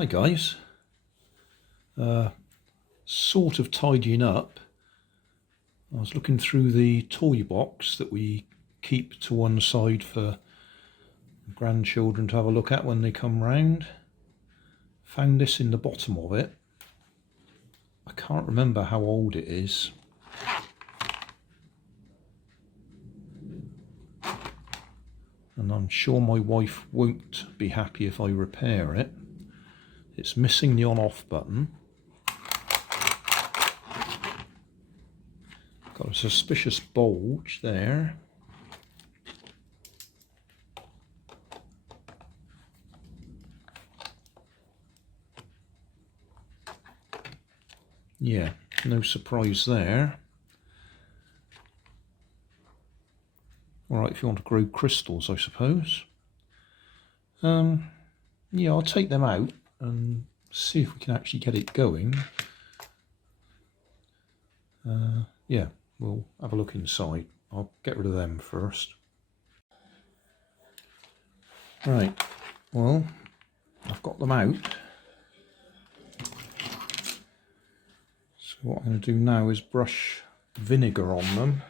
Hi guys, sort of tidying up. I was looking through the toy box that we keep to one side for grandchildren to have a look at when they come round. Found this in the bottom of it. I can't remember how old it is. And I'm sure my wife won't be happy if I repair it. It's missing the on-off button. Got a suspicious bulge there. Yeah, no surprise there. Alright, if you want to grow crystals, I suppose. Yeah, I'll take them out and see if we can actually get it going. Yeah, we'll have a look inside. I'll get rid of them first. Right, well, I've got them out. So what I'm going to do now is brush vinegar on them.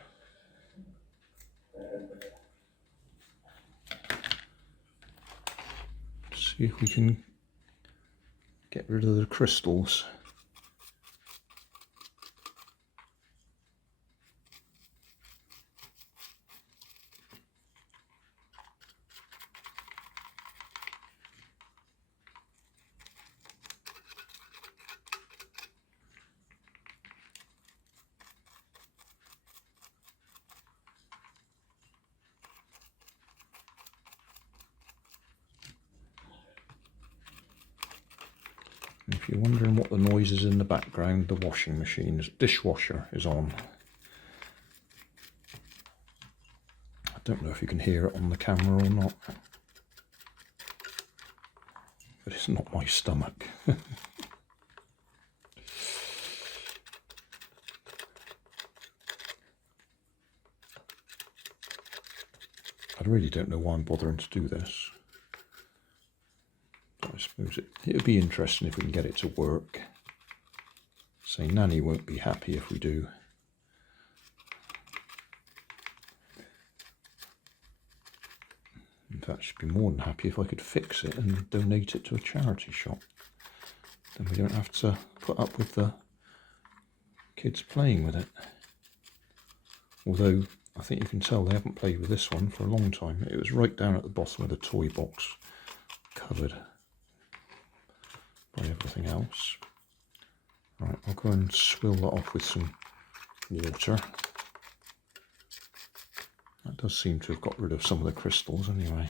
See if we can get rid of the crystals. If you're wondering what the noise is in the background, the washing machine, dishwasher is on. I don't know if you can hear it on the camera or not, but it's not my stomach. I really don't know why I'm bothering to do this. I suppose it would be interesting if we can get it to work. Say, Nanny won't be happy if we do. In fact, she'd be more than happy if I could fix it and donate it to a charity shop. Then we don't have to put up with the kids playing with it. Although, I think you can tell they haven't played with this one for a long time. It was right down at the bottom of the toy box, covered by everything else. Right, I'll go and swill that off with some water. That does seem to have got rid of some of the crystals anyway.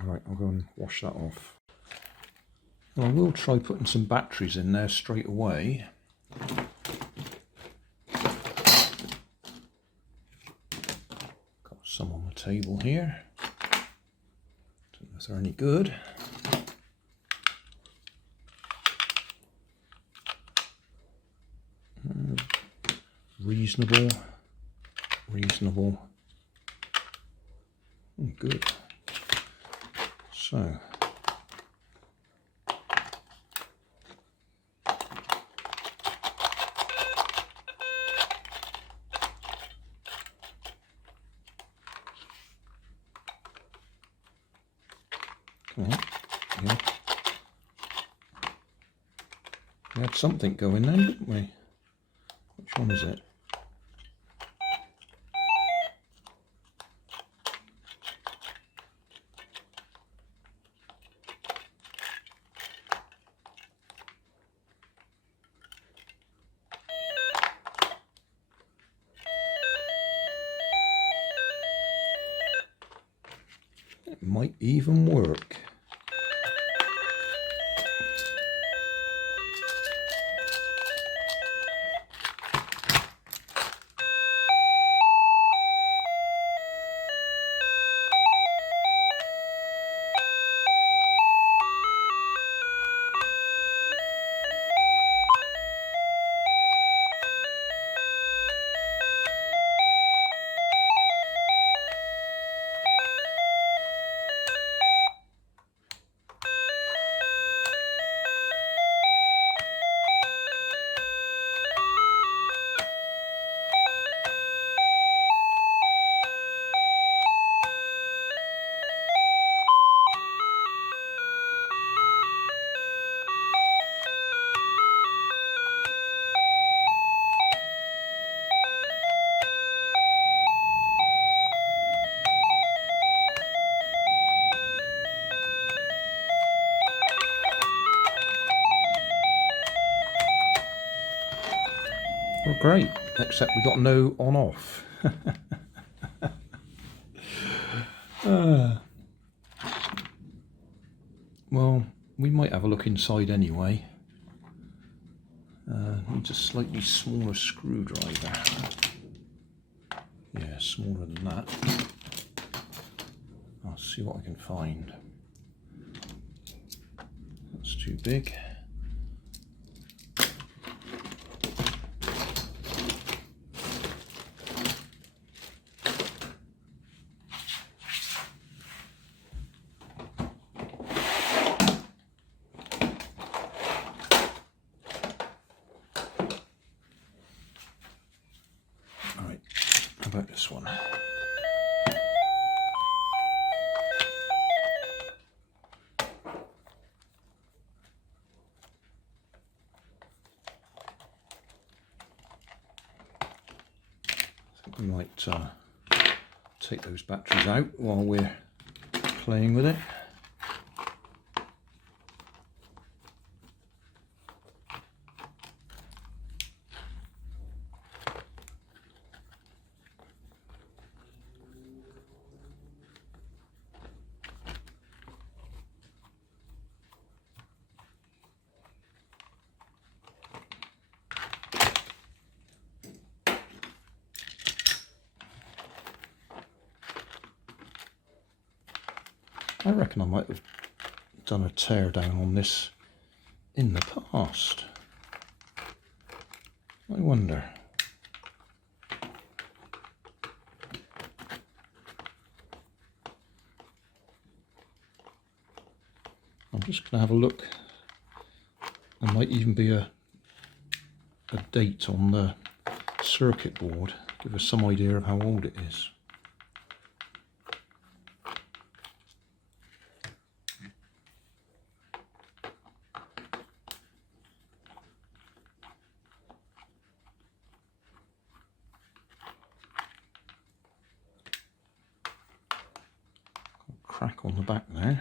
Alright, I'll go and wash that off. Well, I will try putting some batteries in there straight away. Got some on the table here. Don't know if they're any good. Reasonable. Good. So. Yeah. We had something going then, didn't we? Which one is it? It might even work. Well, great, except we got no on-off. Well, we might have a look inside anyway. Needs a slightly smaller screwdriver. Yeah, smaller than that. I'll see what I can find. That's too big. Alright, how about this one? We might take those batteries out while we're playing with it. I reckon I might have done a tear down on this in the past. I wonder. I'm just going to have a look. There might even be a date on the circuit board, give us some idea of how old it is. Crack on the back there.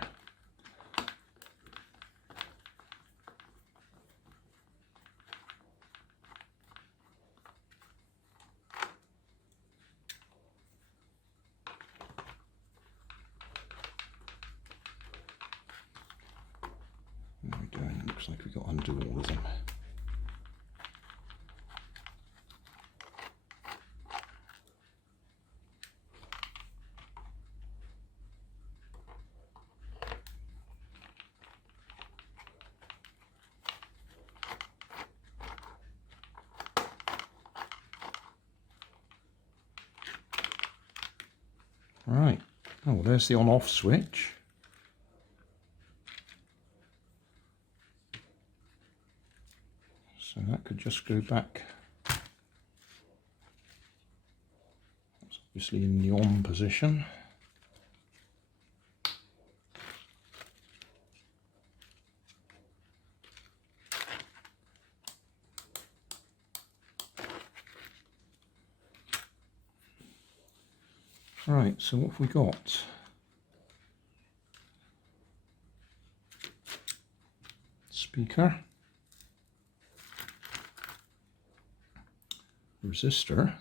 What are we doing? Looks like we've got to undo all of them. Right, oh, there's the on-off switch. So that could just go back. It's obviously in the on position. Right, so what have we got? Speaker, resistor,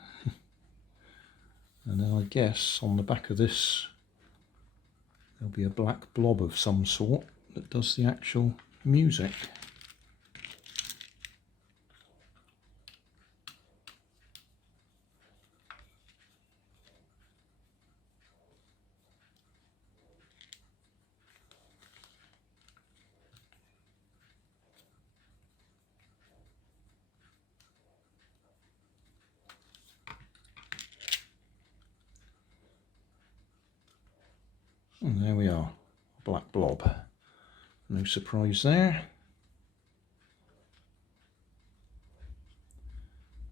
and then I guess on the back of this there'll be a black blob of some sort that does the actual music. And there we are, black blob. No surprise there.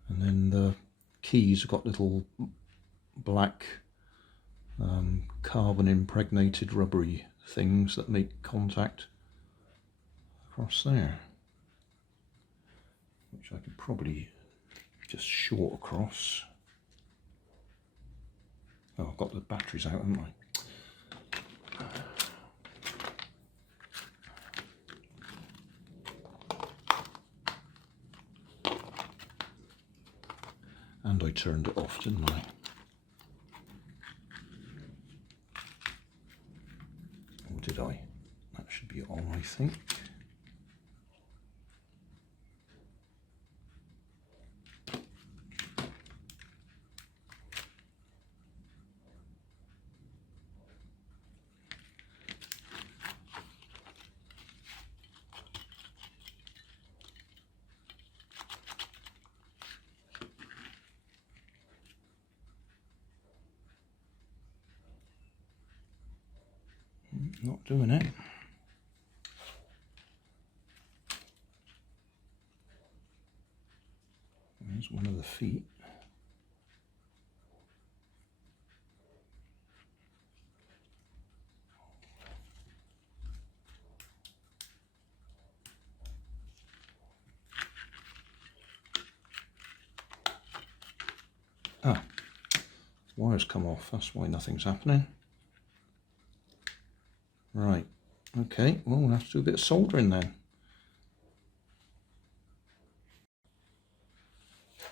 And then the keys have got little black carbon impregnated rubbery things that make contact across there, which I could probably just short across. Oh, I've got the batteries out, haven't I? I turned it off, didn't I? Or did I? That should be on, I think. Not doing it. There's one of the feet. Ah, wires come off, that's why nothing's happening. Right, okay, well we'll have to do a bit of soldering then.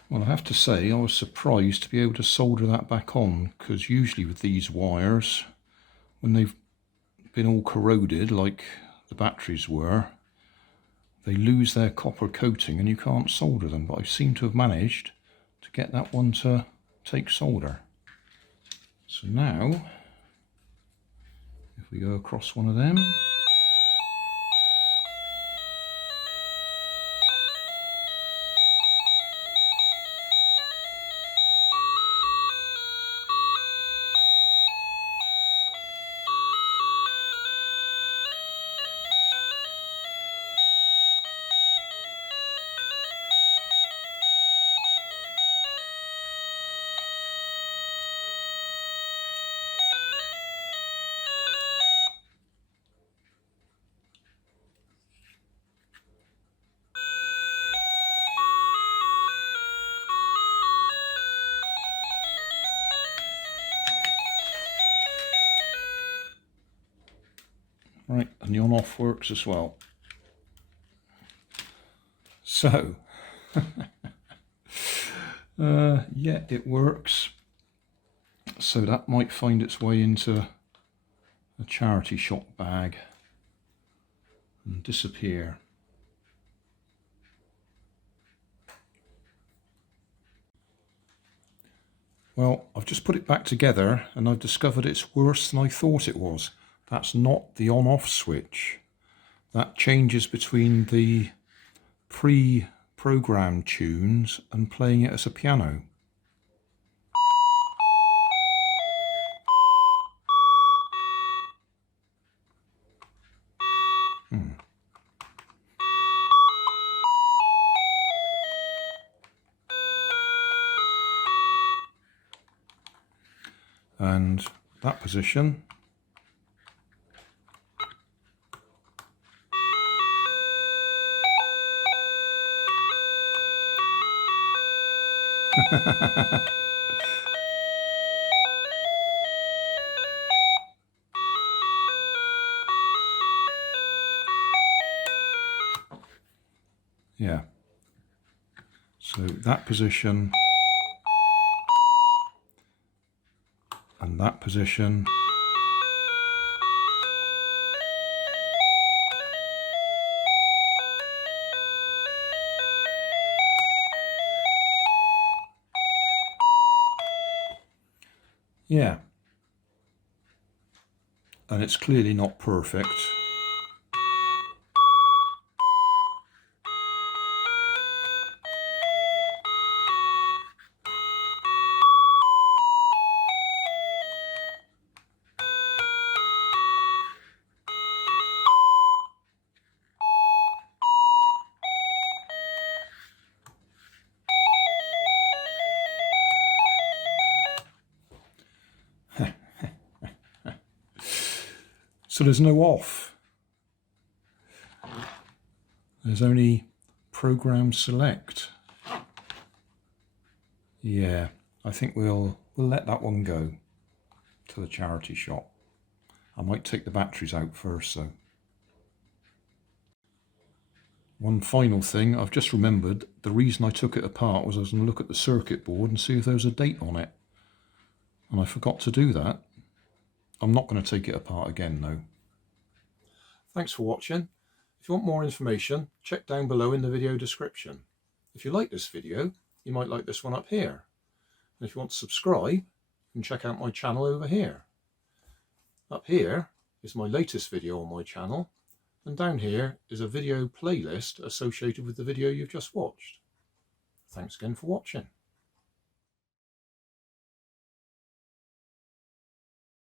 Well, I have to say I was surprised to be able to solder that back on, because usually with these wires, when they've been all corroded like the batteries were, they lose their copper coating and you can't solder them, but I seem to have managed to get that one to take solder. So now, if we go across one of them, right, and the on-off works as well. So, yeah, it works. So that might find its way into a charity shop bag and disappear. Well, I've just put it back together and I've discovered it's worse than I thought it was. That's not the on-off switch. That changes between the pre-programmed tunes and playing it as a piano. And that position yeah, so that position and that position, yeah, and it's clearly not perfect. So there's no off. There's only program select. Yeah, I think we'll let that one go to the charity shop. I might take the batteries out first though. One final thing, I've just remembered the reason I took it apart was I was going to look at the circuit board and see if there was a date on it. And I forgot to do that. I'm not going to take it apart again though. Thanks for watching. If you want more information, check down below in the video description. If you like this video, you might like this one up here. And if you want to subscribe, you can check out my channel over here. Up here is my latest video on my channel, and down here is a video playlist associated with the video you've just watched. Thanks again for watching.